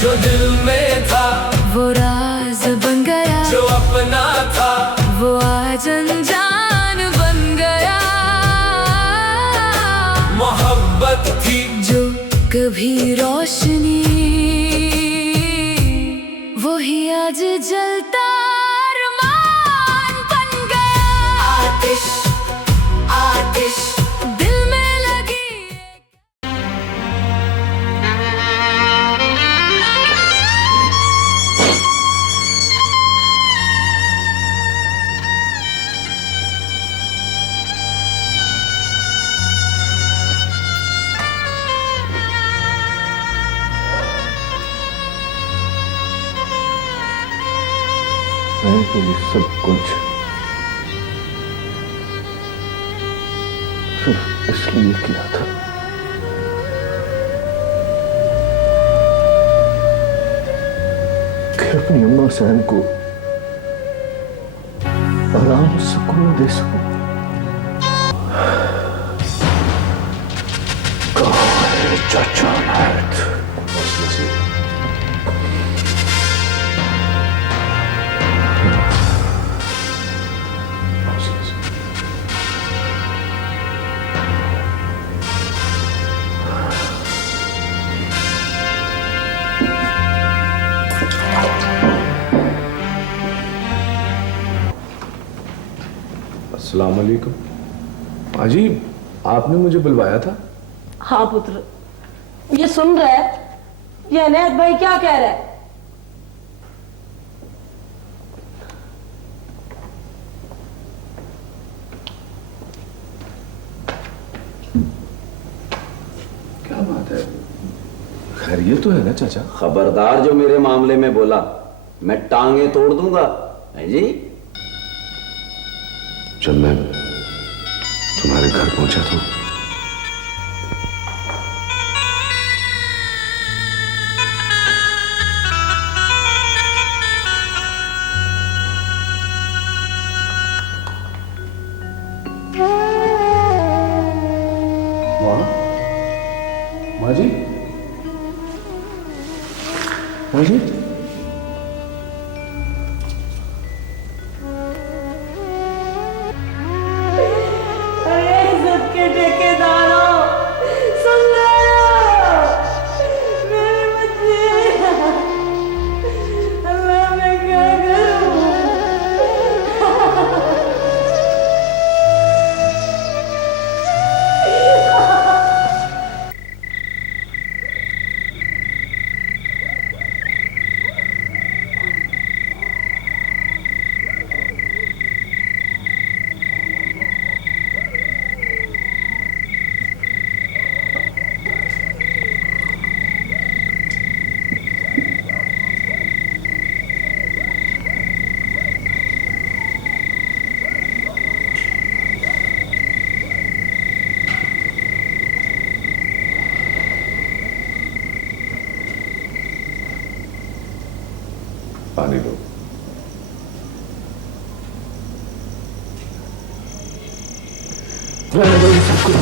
जो दिल में था वो राज बन गया, जो अपना था वो आज अनजान बन गया। मोहब्बत थी जो कभी रोशनी, वही आज जलता अरमान बन गया। आतिश आतिश दिल में लगी। मैंने तो ये सब कुछ सिर्फ इसलिए किया था कि अपनी अम्मा सहन को आराम सुकून दे सकूं। कहाँ है चाचा नायत? अस्सलाम वालेकुम। हाजी, आपने मुझे बुलवाया था? हाँ पुत्र, ये सुन रहा है? ये अनैत भाई क्या कह रहा है? क्या बात है? खैरियत तो है ना चाचा? खबरदार जो मेरे मामले में बोला, मैं टांगे तोड़ दूंगा। है जी? जब मैं तुम्हारे घर पहुंचा तो माँ जी, माँ जी, पानी दो। सब कुछ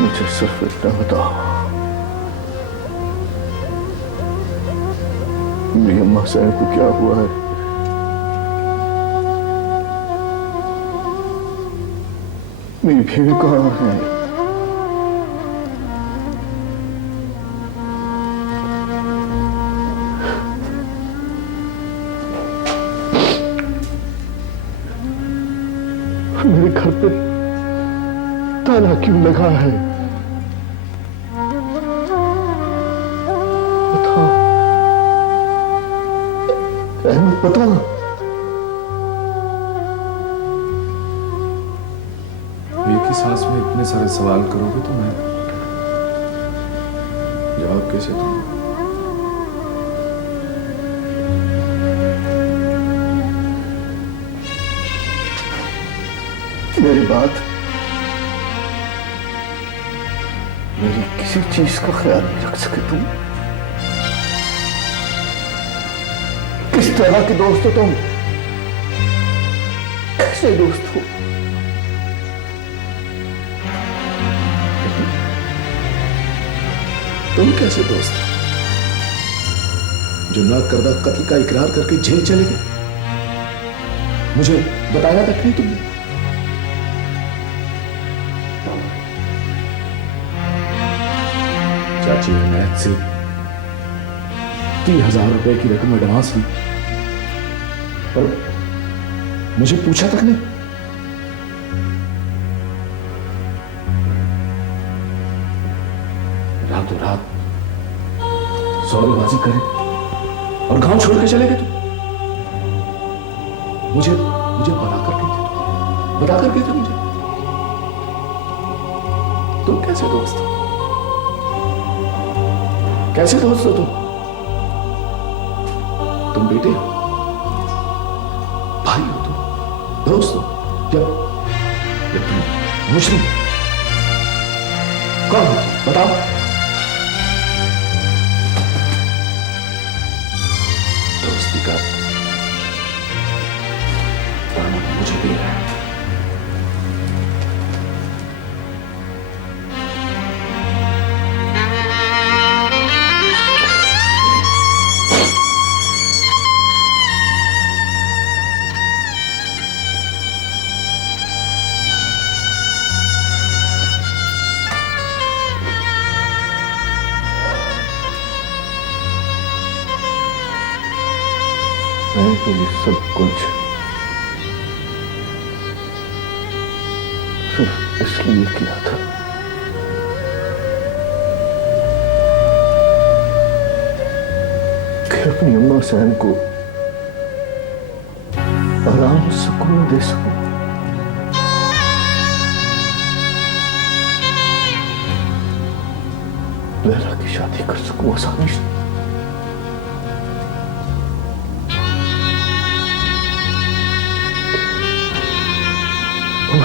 मुझे सिर्फ इतना बताओ, मेरी अम्मा साहब को क्या हुआ है? मेरी भेड़ कहाँ है? मेरे घर पे ताला क्यों लगा है? बताओ अहमद, बताओ। एक ही सांस में इतने सारे सवाल करोगे तो मैं जवाब कैसे दूंगा? मेरी बात, मेरी किसी चीज का ख्याल नहीं रख सके तुम? किस तरह के दोस्त हो तुम? कैसे दोस्त हो? तुम कैसे दोस्त जो ना करदा कत्ल का इकरार करके जेल चले गए? मुझे बताया तक नहीं तुमने। चाची अनैत से 30,000 रुपए की रकम एडवांस ली, पर मुझे पूछा तक नहीं। रातों रात सौदेबाजी करे और गांव छोड़ के चले गए तुम। मुझे मुझे बता कर गए थे मुझे। तुम कैसे दोस्त हो? कैसे दोस्त हो तुम बेटे हो, भाई हो तुम, दोस्त हो, जब तुम मुजरिम कौन हो तुम? बताओ। दोस्ती का दाना मुझे दे रहा है। मैंने तो ये सब कुछ सिर्फ इसलिए किया था कि अपनी अम्मा सहन को आराम सुकून दे सकूं। लैला की शादी कर सकूं आसानी से।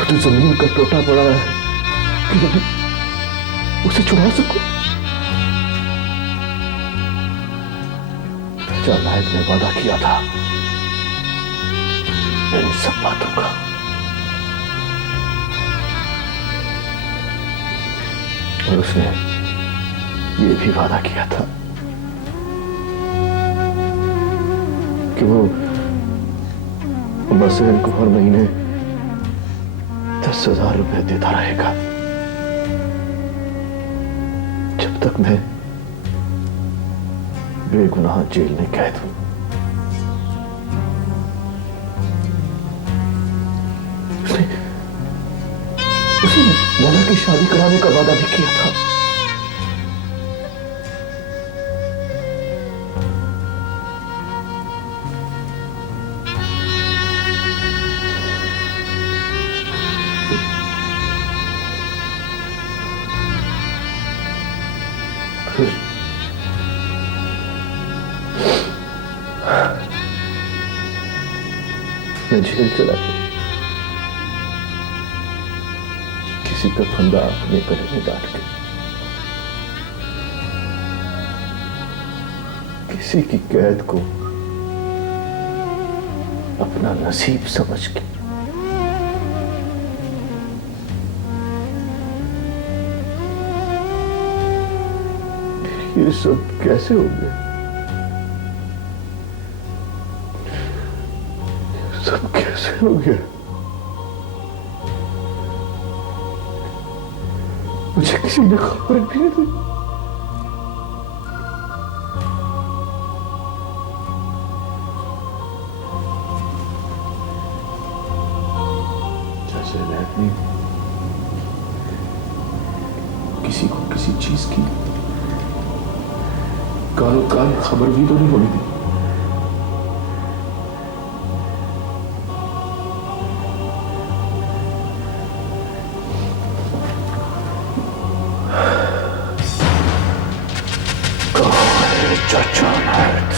तो जमीन का टोटा पड़ा है कि मैं उसे छुड़ा सकूं। नायक ने वादा किया था इन सब बातों का। और उसने ये भी वादा किया था कि वो बस इनको हर महीने 10,000 रुपए देता रहेगा जब तक मैं बेगुनाह जेल में कैद हूं। उसने लैला की शादी कराने का वादा भी किया था। मैं जेल चला गया, किसी का फंदा अपने गले में डाल के, किसी की कैद को अपना नसीब समझ के। ये सब कैसे हो गया? सब कैसे हो गया? मुझे किसी ने खबर भी नहीं दी। जैसे नहीं किसी को किसी चीज की काल काल खबर भी तो नहीं होनी थी। चाचा नायक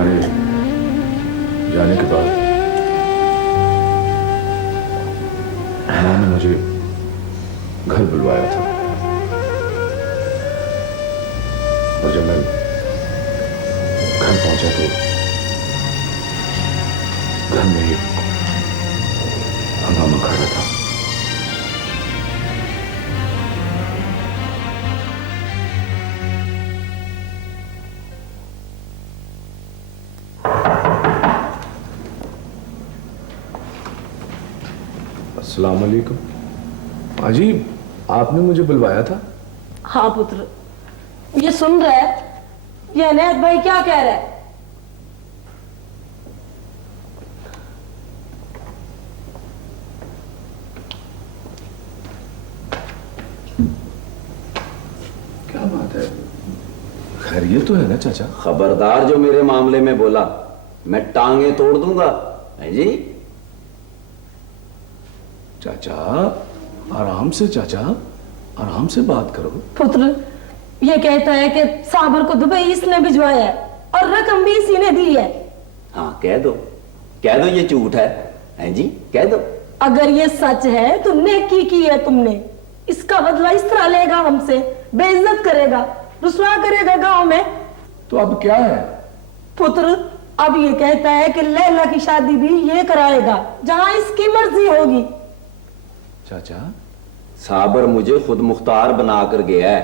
तुम्हारे जाने के बाद मां ने मुझे घर बुलवाया था और जब मैं घर पहुंचा तो घर में एक हंगामा खड़ा था। अस्सलाम वालेकुम। अजी, आपने मुझे बुलवाया था? हाँ पुत्र, ये सुन रहा है? ये अनैत भाई क्या कह रहा है? क्या बात है? खैरियत तो है ना चाचा? खबरदार जो मेरे मामले में बोला, मैं टांगे तोड़ दूंगा। है जी? चाचा आराम से, चाचा आराम से बात करो। पुत्र, ये कहता है कि साबर को दुबई इसने भिजवाया है और रकम भी इसी ने दी है। हाँ, कह दो ये झूठ है जी? कह दो। अगर ये सच है तो नेकी की है तुमने, इसका बदला इस तरह लेगा हमसे, बेइज्जत करेगा, रुसवा करेगा गांव में। तो अब क्या है? पुत्र, अब ये कहता है कि लैला की शादी भी ये कराएगा जहां इसकी मर्जी होगी। चाचा, साबर मुझे खुद मुख्तार बनाकर गया है,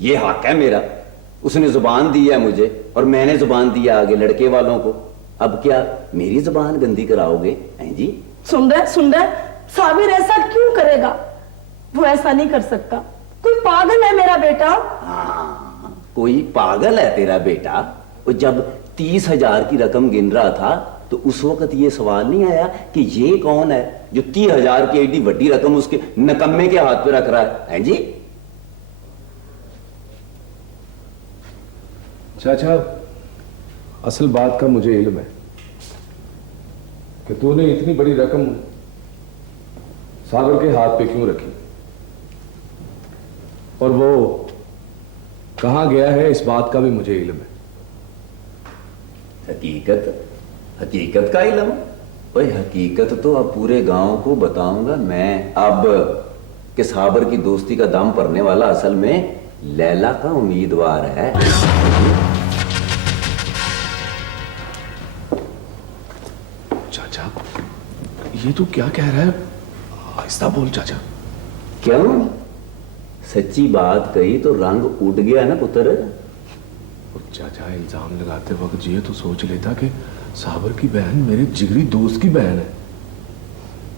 ये हक है मेरा। उसने जुबान दी है मुझे और मैंने जुबान दिया आगे लड़के वालों को। अब क्या मेरी जुबान गंदी कराओगे? हैं जी? सुन रहे, साबिर ऐसा क्यों करेगा? वो ऐसा नहीं कर सकता। कोई पागल है मेरा बेटा। हाँ, कोई पागल है तेरा बेटा। और जब 30,000 की रकम गिन रहा था तो उस वक्त ये सवाल नहीं आया कि ये कौन है जो 30,000 की एडी बड़ी रकम उसके नकम्मे के हाथ पे रख रहा है जी? चाचा, असल बात का मुझे इल्म है कि तूने इतनी बड़ी रकम सागर के हाथ पे क्यों रखी और वो कहां गया है, इस बात का भी मुझे इल्म है। हकीकत का इल्म? भाई हकीकत तो अब पूरे गांव को बताऊंगा मैं अब कि साबर की दोस्ती का दाम पड़ने वाला असल में लैला का उम्मीदवार है। चाचा, ये तू क्या कह रहा है? आहिस्ता बोल चाचा। क्यों? सच्ची बात कही तो रंग उड़ गया ना पुत्र। चाचा, इल्जाम लगाते वक्त ये तो सोच लेता कि साबर की बहन मेरे जिगरी दोस्त की बहन है।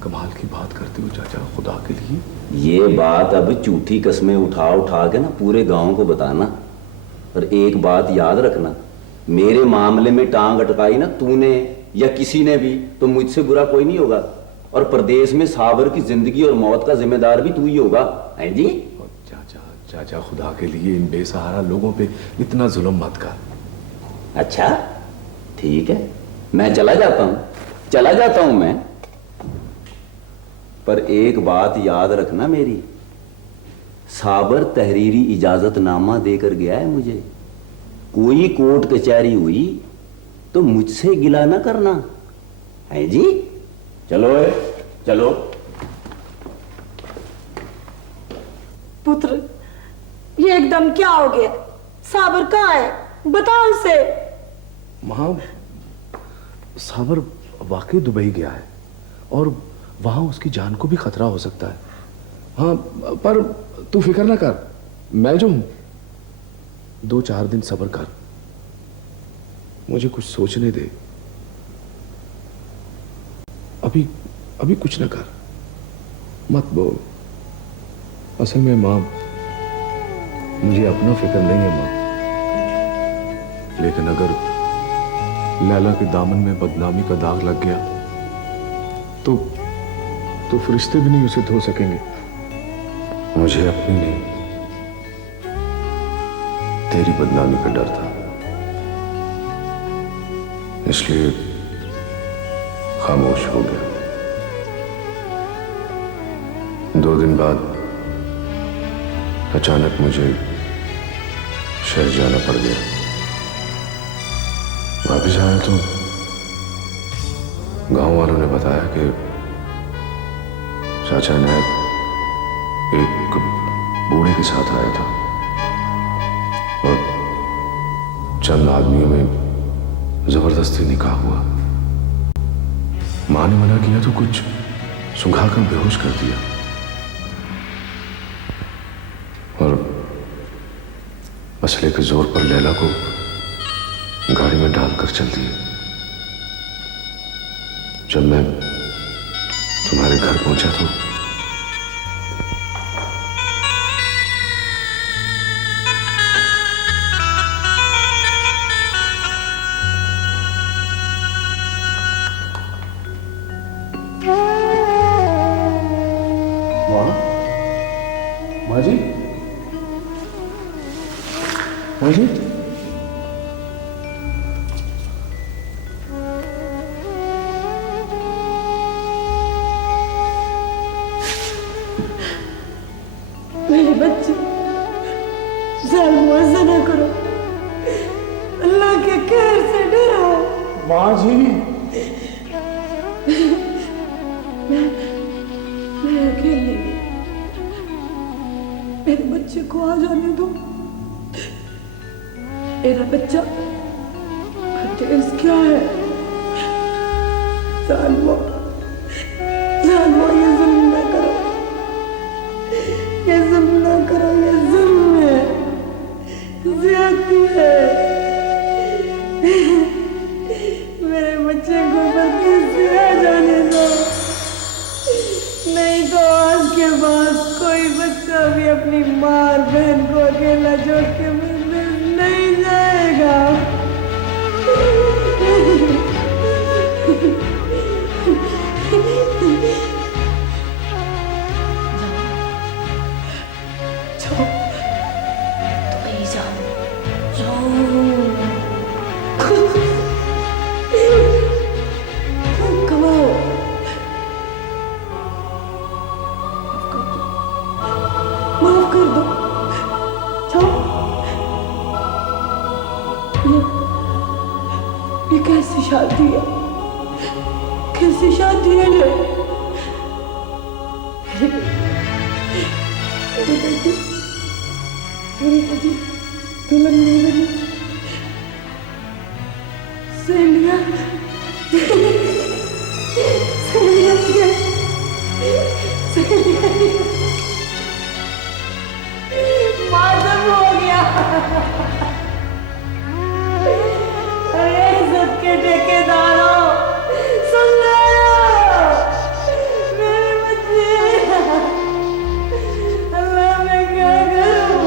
कमाल की बात करते हो चाचा, खुदा के लिए। ये बात अब झूठी कस्में उठा के ना पूरे गांव को बताना। और एक बात याद रखना, मेरे मामले में टांग अटकाई ना तूने या किसी ने भी तो मुझसे बुरा कोई नहीं होगा। और प्रदेश में साबर की जिंदगी और मौत का जिम्मेदार भी तू ही होगा। है जी? चाचा, खुदा के लिए इन बेसहारा लोगों पे इतना जुल्म मत कर। अच्छा ठीक है, मैं चला जाता हूं मैं। पर एक बात याद रखना मेरी, साबर तहरीरी इजाजतनामा देकर गया है मुझे। कोई कोर्ट कचहरी हुई तो मुझसे गिला ना करना। है जी? चलो। पुत्र, ये एकदम क्या हो गया? साबर कहाँ है? बताओ उसे। मां, साबर वाकई दुबई गया है और वहां उसकी जान को भी खतरा हो सकता है। हाँ, पर तू फिक्र ना कर, मैं जो हूं, 2-4 दिन सब्र कर, मुझे कुछ सोचने दे। अभी कुछ ना कर, मत बोल। असल में मां, मुझे अपना फिक्र नहीं है मां, लेकिन अगर लैला के दामन में बदनामी का दाग लग गया तो फरिश्ते भी नहीं उसे धो सकेंगे। मुझे अपनी नहीं, तेरी बदनामी का डर था, इसलिए खामोश हो गया। 2 दिन बाद अचानक मुझे शहर जाना पड़ गया। वापिस आया तो गांव वालों ने बताया कि चाचा ने एक बूढ़े के साथ आया था और चंद आदमियों में जबरदस्ती निकाह हुआ। मां ने मना किया तो कुछ सुंघाकर बेहोश कर दिया और मसले के जोर पर लैला को गाड़ी में डालकर चल दिए। जब मैं तुम्हारे घर पहुंचा तो माँ जी, माँ जी, मेरे बच्चे, जालिम ऐसा ना करो, अल्लाह के कहर से डरो। माँ जी, मैं अकेली, मेरे बच्चे को आ जाने दो। मेरा बच्चा तेज क्या है? जालिमो, जालिमो, ये जुल्म ना करो, ये जुल्म ना करो, ये जुल्म है, ज्यादती है। मेरे बच्चे को बत्ती से आ जाने दो, नहीं तो आज के बाद कोई बच्चा भी अपनी माँ और बहन को अकेला छोड़ के मंदिर नहीं जाएगा। जाओ, तुम ही जाओ, जाओ। कमाओ, माफ कर दो, जाओ। ये कैसी शादी है? कैसी शादी है ये? मेरी बेटी दुल्हन नहीं बनी, सहेलियां, सहेलियां, सहेलियां, मातम हो गया। अरे इज्जत के ठेकेदारों, सुन लो, मेरे बच्चे, अल्लाह मैं क्या करूं?